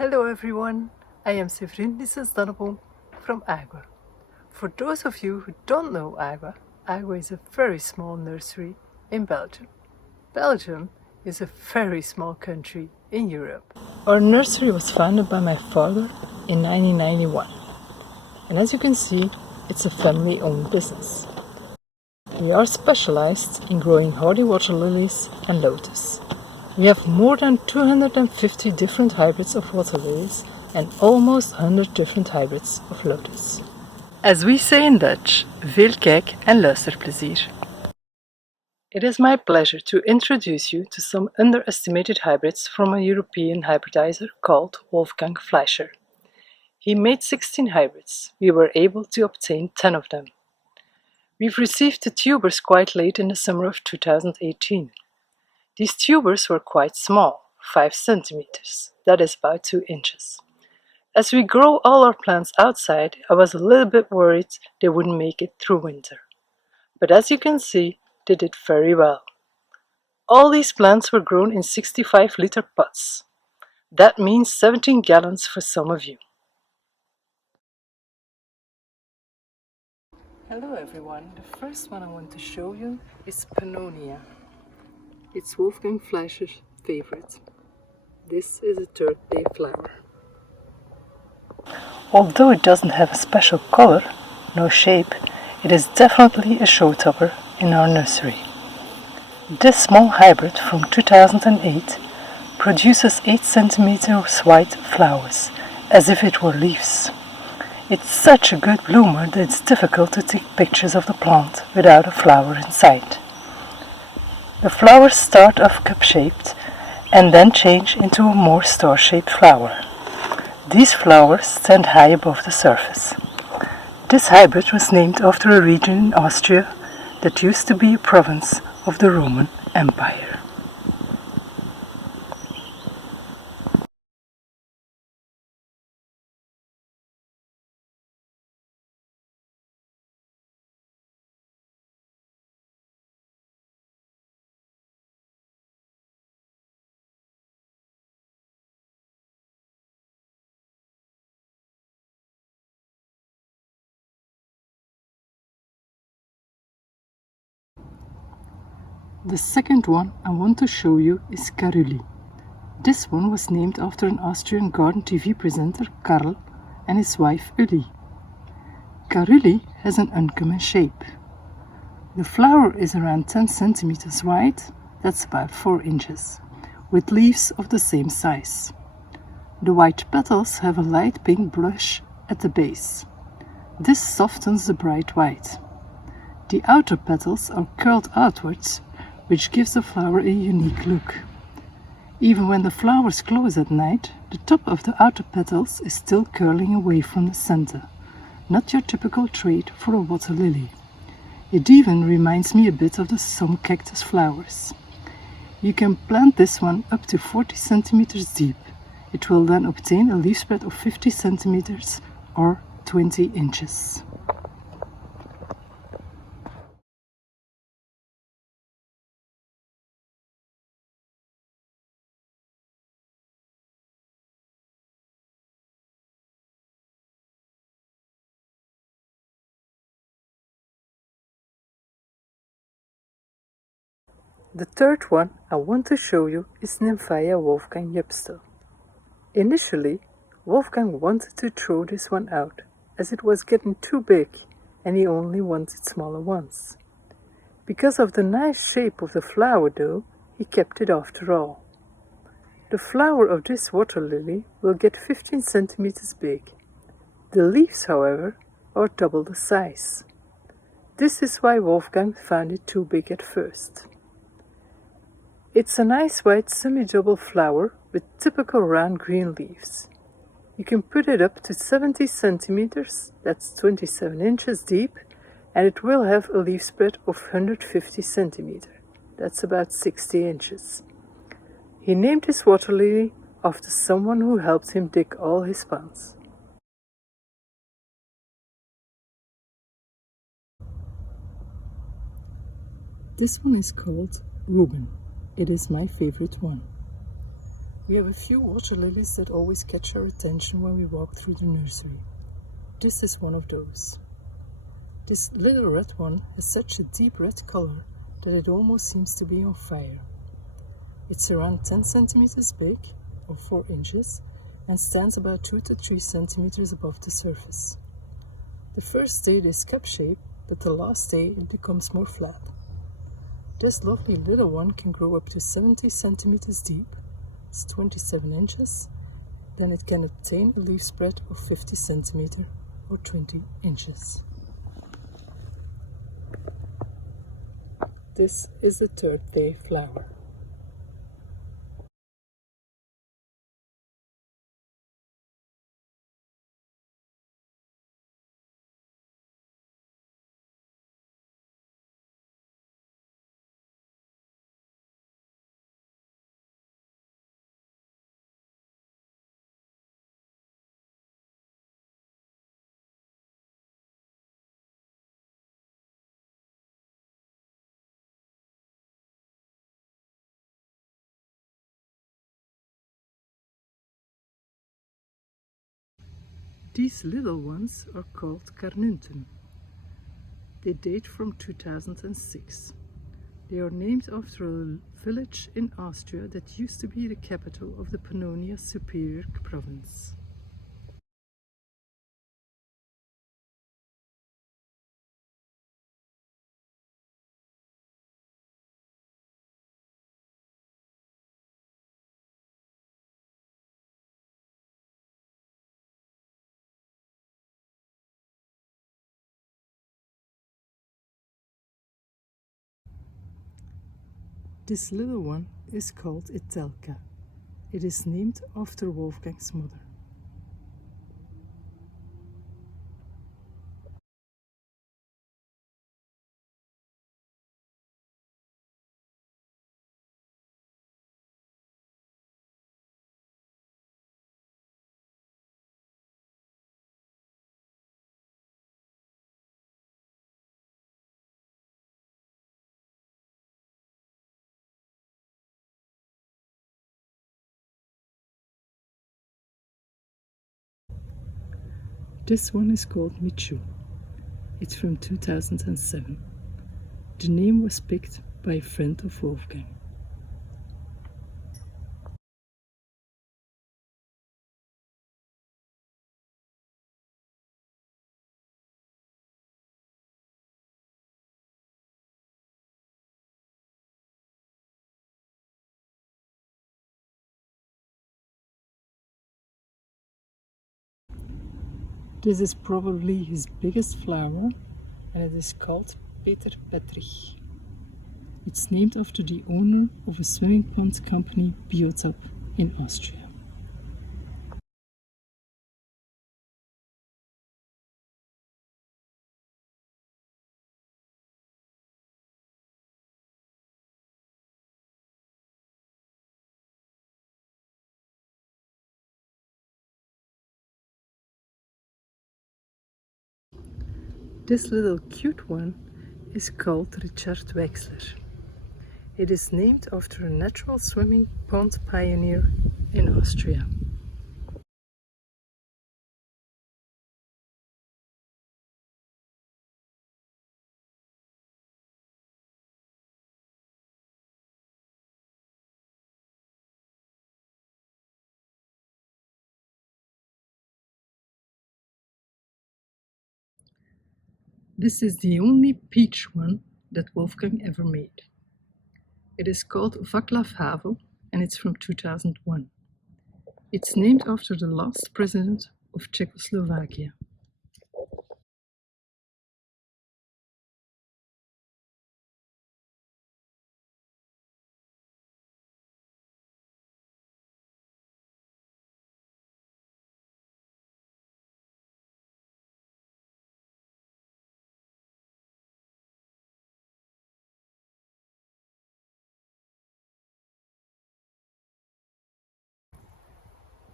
Hello everyone, I am Severindices Danneboom from Agua. For those of you who don't know Agua, Agua is a very small nursery in Belgium. Belgium is a very small country in Europe. Our nursery was founded by my father in 1991. And as you can see, it's a family-owned business. We are specialized in growing hardy water lilies and lotus. We have more than 250 different hybrids of water lilies and almost 100 different hybrids of lotus. As we say in Dutch, veel kijk en luisterplezier. It is my pleasure to introduce you to some underestimated hybrids from a European hybridizer called Wolfgang Fleischer. He made 16 hybrids. We were able to obtain 10 of them. We've received the tubers quite late in the summer of 2018. These tubers were quite small, 5 centimeters, that is about 2 inches. As we grow all our plants outside, I was a little bit worried they wouldn't make it through winter. But as you can see, they did very well. All these plants were grown in 65-liter pots. That means 17 gallons for some of you. Hello everyone, the first one I want to show you is Pannonia. It's Wolfgang Fleischer's favorite. This is a third day flower. Although it doesn't have a special color, no shape, it is definitely a showtopper in our nursery. This small hybrid from 2008 produces 8 centimeters wide flowers, as if it were leaves. It's such a good bloomer that it's difficult to take pictures of the plant without a flower inside. The flowers start off cup-shaped and then change into a more star-shaped flower. These flowers stand high above the surface. This hybrid was named after a region in Austria that used to be a province of the Roman Empire. The second one I want to show you is Caruli. This one was named after an Austrian garden TV presenter, Karl, and his wife, Uli. Caruli has an uncommon shape. The flower is around 10 centimeters wide, that's about 4 inches, with leaves of the same size. The white petals have a light pink blush at the base. This softens the bright white. The outer petals are curled outwards, which gives the flower a unique look. Even when the flowers close at night, the top of the outer petals is still curling away from the center, not your typical trait for a water lily. It even reminds me a bit of some cactus flowers. You can plant this one up to 40 centimeters deep. It will then obtain a leaf spread of 50 centimeters or 20 inches. The third one I want to show you is Nymphaea Wolfgang Jupstel. Initially, Wolfgang wanted to throw this one out, as it was getting too big and he only wanted smaller ones. Because of the nice shape of the flower though, he kept it after all. The flower of this water lily will get 15 centimeters big. The leaves, however, are double the size. This is why Wolfgang found it too big at first. It's a nice white semi-double flower with typical round green leaves. You can put it up to 70 centimeters, that's 27 inches deep, and it will have a leaf spread of 150 centimeters, that's about 60 inches. He named his water lily after someone who helped him dig all his ponds. This one is called Reuben. It is my favorite one. We have a few water lilies that always catch our attention when we walk through the nursery. This is one of those. This little red one has such a deep red color that it almost seems to be on fire. It's around 10 centimeters big, or 4 inches, and stands about 2 to 3 centimeters above the surface. The first day it is cup-shaped, but the last day it becomes more flat. This lovely little one can grow up to 70 centimeters deep, it's 27 inches, then it can obtain a leaf spread of 50 centimeters or 20 inches. This is the third day flower. These little ones are called carnunten. They date from 2006. They are named after a village in Austria that used to be the capital of the Pannonia Superior province. This little one is called Etelka. It is named after Wolfgang's mother. This one is called Michu. It's from 2007. The name was picked by a friend of Wolfgang. This is probably his biggest flower, and it is called Peter Petrich. It's named after the owner of a swimming pond company, Biotop, in Austria. This little cute one is called Richard Wexler. It is named after a natural swimming pond pioneer in Austria. This is the only peach one that Wolfgang ever made. It is called Václav Havel and it's from 2001. It's named after the last president of Czechoslovakia.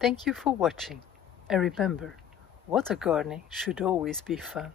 Thank you for watching, and remember, water gardening should always be fun.